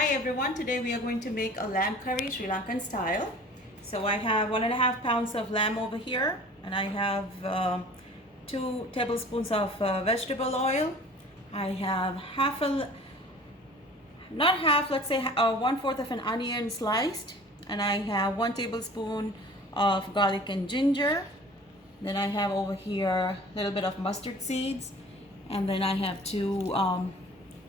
Hi everyone, today we are going to make a lamb curry Sri Lankan style. So I have 1.5 pounds of lamb over here, and I have 2 tablespoons of vegetable oil. I have not half, let's say 1/4 of an onion sliced, and I have 1 tablespoon of garlic and ginger. Then I have over here a little bit of mustard seeds, and then I have two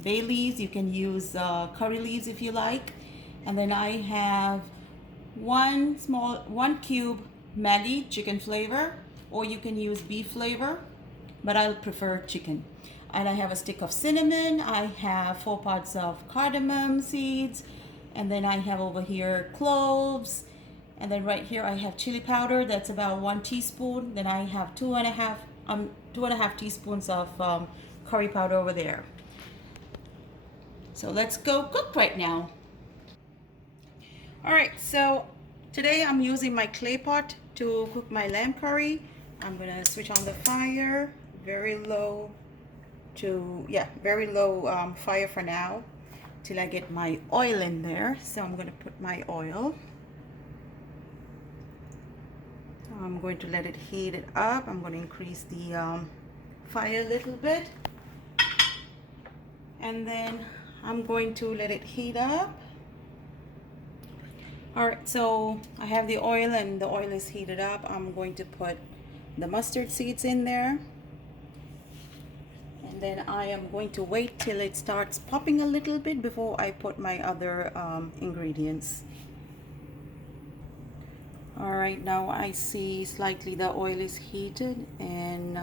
bay leaves. You can use curry leaves if you like. And then I have one cube Maggi chicken flavor, or you can use beef flavor, but I prefer chicken. And I have a stick of cinnamon. I have 4 pods of cardamom seeds, and then I have over here cloves. And then right here I have chili powder. That's about 1 teaspoon. Then I have two and a half teaspoons of curry powder over there. So let's go cook right now. All right, so today I'm using my clay pot to cook my lamb curry. I'm gonna switch on the fire, very low fire for now, till I get my oil in there. So I'm gonna put my oil. I'm going to let it heat it up. I'm going to increase the fire a little bit, and then I'm going to let it heat up. Alright, so I have the oil and the oil is heated up. I'm going to put the mustard seeds in there, and then I am going to wait till it starts popping a little bit before I put my other ingredients. Alright, now I see slightly the oil is heated, and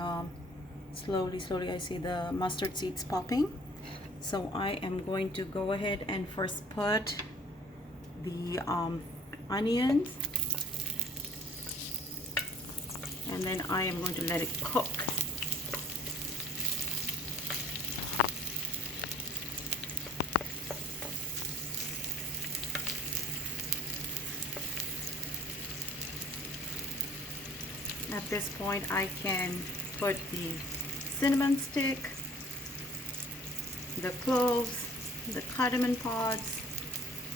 slowly I see the mustard seeds popping. So I am going to go ahead and first put the onions, and then I am going to let it cook. At this point I can put the cinnamon stick, the cloves, the cardamom pods,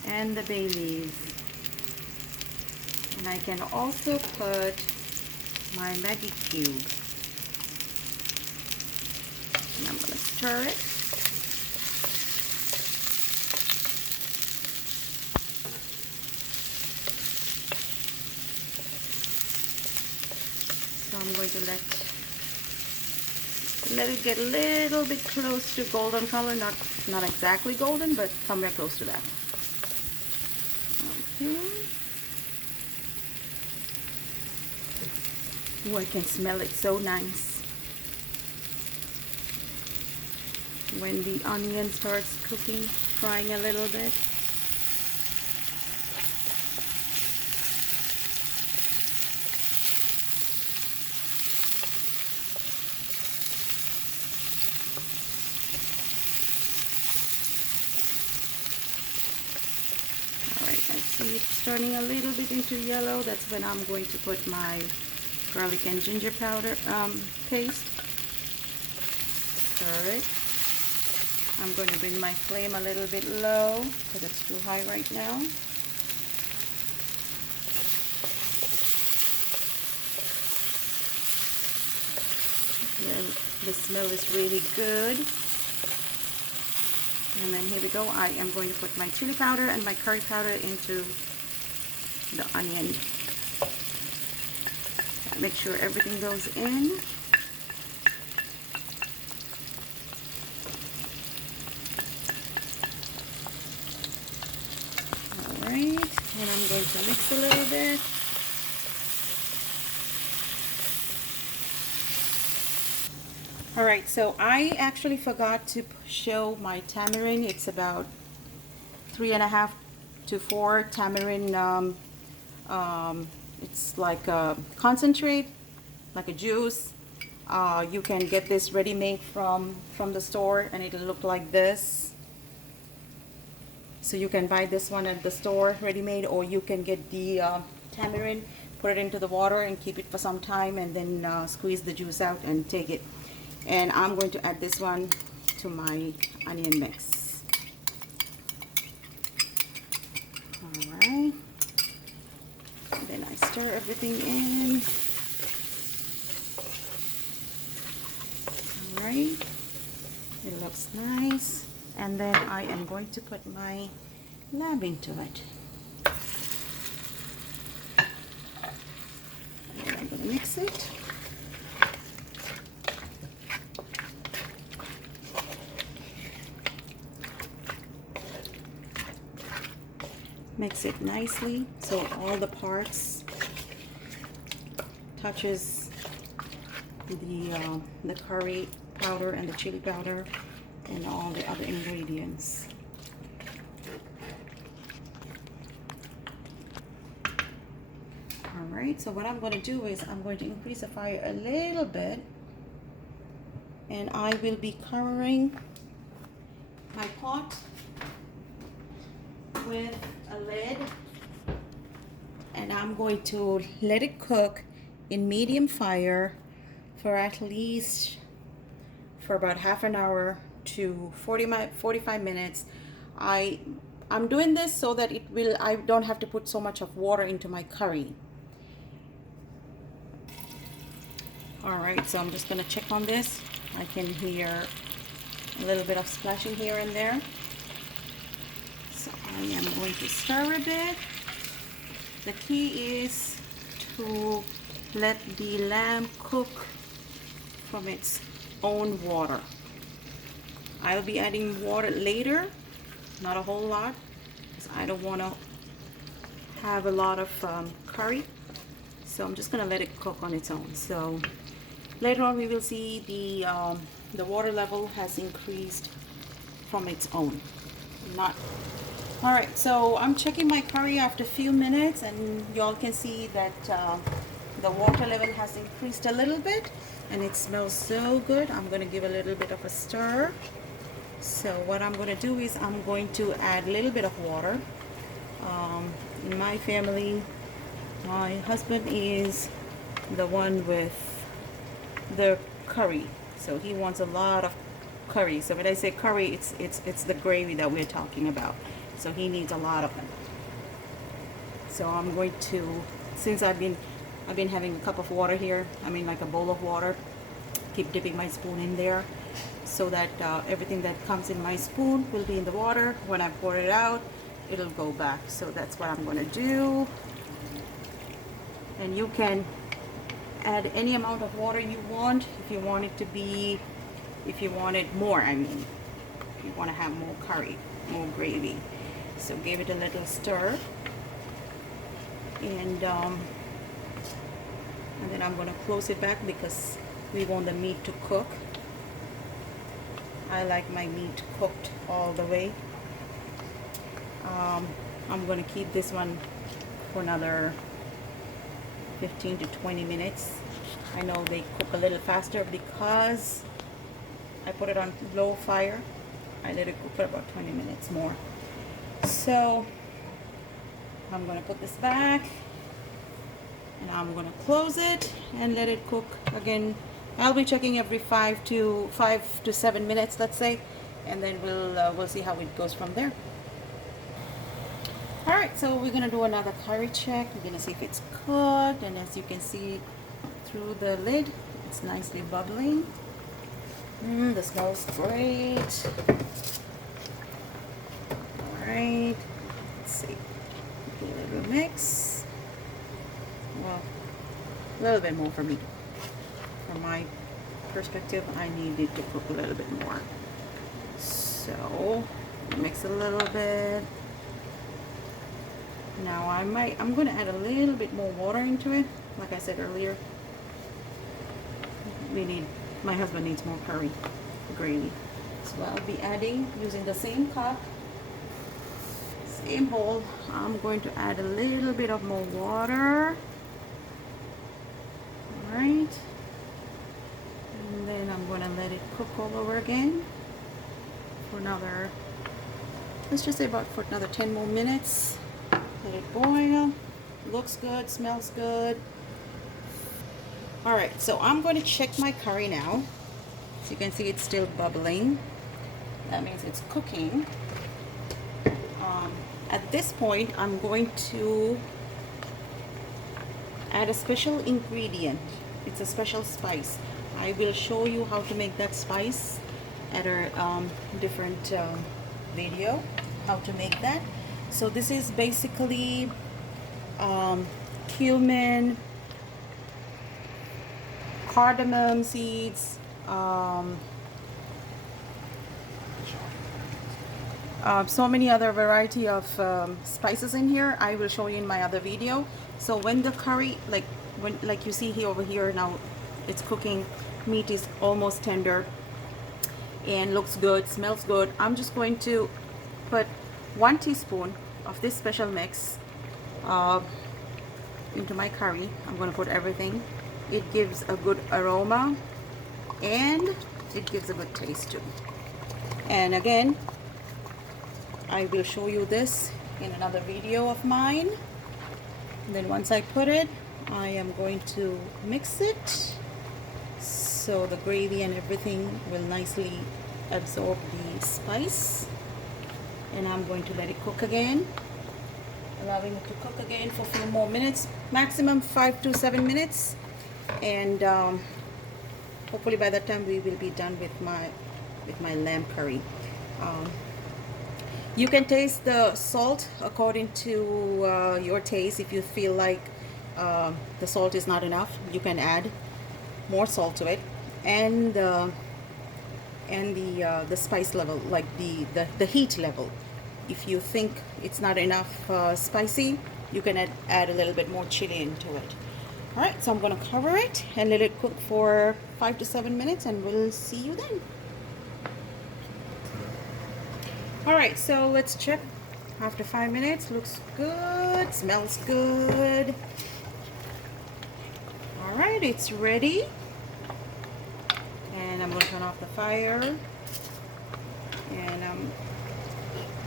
and the bay leaves. And I can also put my Maggi cube. And I'm going to stir it. So I'm going to let it get a little bit close to golden color, not exactly golden, but somewhere close to that. Okay. Oh, I can smell it so nice. When the onion starts cooking, frying a little bit. See it's turning a little bit into yellow. That's when I'm going to put my garlic and ginger powder paste. Stir it. I'm going to bring my flame a little bit low because it's too high right now. The smell is really good. And then here we go. I am going to put my chili powder and my curry powder into the onion. Make sure everything goes in. Alright, and I'm going to mix a little bit. Alright, so I actually forgot to show my tamarind. It's about 3.5 to 4 tamarind. It's like a concentrate, like a juice. You can get this ready-made from the store, and it'll look like this. So you can buy this one at the store ready-made, or you can get the tamarind, put it into the water and keep it for some time, and then squeeze the juice out and take it. And I'm going to add this one to my onion mix. Alright. Then I stir everything in. Alright. It looks nice. And then I am going to put my lamb into it. And I'm going to mix it. Mix it nicely so all the parts touches the curry powder and the chili powder and all the other ingredients. Alright, so what I'm going to do is I'm going to increase the fire a little bit, and I will be covering my pot with a lid, and I'm going to let it cook in medium fire for at least for about half an hour to 45 minutes. I'm doing this so that I don't have to put so much of water into my curry. Alright, so I'm just going to check on this. I can hear a little bit of splashing here and there. So I am going to stir a bit. The key is to let the lamb cook from its own water. I'll be adding water later, not a whole lot, because I don't want to have a lot of curry. So I'm just going to let it cook on its own. So later on we will see the water level has increased from its own. Alright, so I'm checking my curry after a few minutes, and y'all can see that the water level has increased a little bit, and it smells so good. I'm going to give a little bit of a stir. So what I'm going to do is I'm going to add a little bit of water. In my family, my husband is the one with the curry, so he wants a lot of curry. So when I say curry, it's the gravy that we're talking about. So he needs a lot of them. So I'm going to, since I've been having a cup of water here, like a bowl of water, keep dipping my spoon in there so that everything that comes in my spoon will be in the water. When I pour it out, it'll go back. So that's what I'm going to do. And you can add any amount of water you want. If you want it to be, if you want it more, if you want to have more curry, more gravy. So give it a little stir, and then I'm going to close it back because we want the meat to cook. I like my meat cooked all the way. I'm going to keep this one for another 15 to 20 minutes. I know they cook a little faster because I put it on low fire. I let it cook for about 20 minutes more. So I'm going to put this back, and I'm going to close it and let it cook again. I'll be checking every 5 to 7 minutes, let's say, and then we'll see how it goes from there. Alright, so we're going to do another curry check. We're going to see if it's cooked, and as you can see through the lid, it's nicely bubbling. The smells great. Alright, let's see. Do a little mix. Well, a little bit more for me. From my perspective, I need it to cook a little bit more. So, mix a little bit. Now I'm going to add a little bit more water into it. Like I said earlier, my husband needs more curry, gravy. So I'll be adding, using the same cup, same bowl, I'm going to add a little bit of more water. Alright. And then I'm going to let it cook all over again for another, let's just say for another 10 more minutes. Let it boil. Looks good, smells good. Alright, so I'm going to check my curry now. So you can see it's still bubbling. That means it's cooking. At this point, I'm going to add a special ingredient. It's a special spice. I will show you how to make that spice at a different video, how to make that. So this is basically cumin, cardamom seeds, so many other variety of spices in here. I will show you in my other video. So when the curry, like you see here over here now, it's cooking. Meat is almost tender and looks good, smells good. I'm just going to put 1 teaspoon of this special mix into my curry. I'm going to put everything. It gives a good aroma and it gives a good taste too. And again, I will show you this in another video of mine. And then once I put it, I am going to mix it so the gravy and everything will nicely absorb the spice. And I'm going to let it cook again, allowing it to cook again for a few more minutes, maximum 5 to 7 minutes. And hopefully by that time we will be done with my lamb curry. You can taste the salt according to your taste. If you feel like the salt is not enough, you can add more salt to it, and the spice level, like the heat level. If you think it's not enough spicy, you can add a little bit more chili into it. All right, so I'm going to cover it and let it cook for 5 to 7 minutes, and we'll see you then. All right, so let's check. After 5 minutes, looks good, smells good. All right, it's ready. And I'm going to turn off the fire. And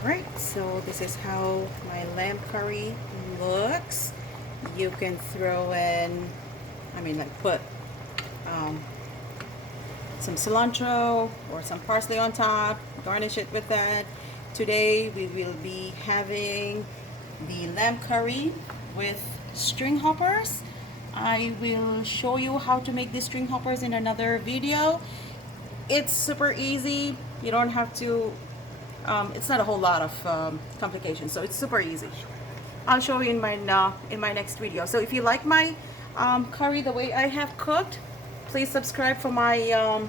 right, so this is how my lamb curry looks. You can throw in, put some cilantro or some parsley on top, garnish it with that. Today we will be having the lamb curry with string hoppers. I will show you how to make these string hoppers in another video. It's super easy. You don't have to, it's not a whole lot of complications, so it's super easy. I'll show you in my next video. So if you like my curry the way I have cooked, please subscribe for my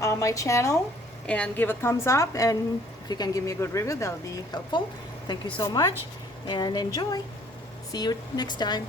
my channel and give a thumbs up, and if you can give me a good review, that'll be helpful. Thank you so much and enjoy. See you next time.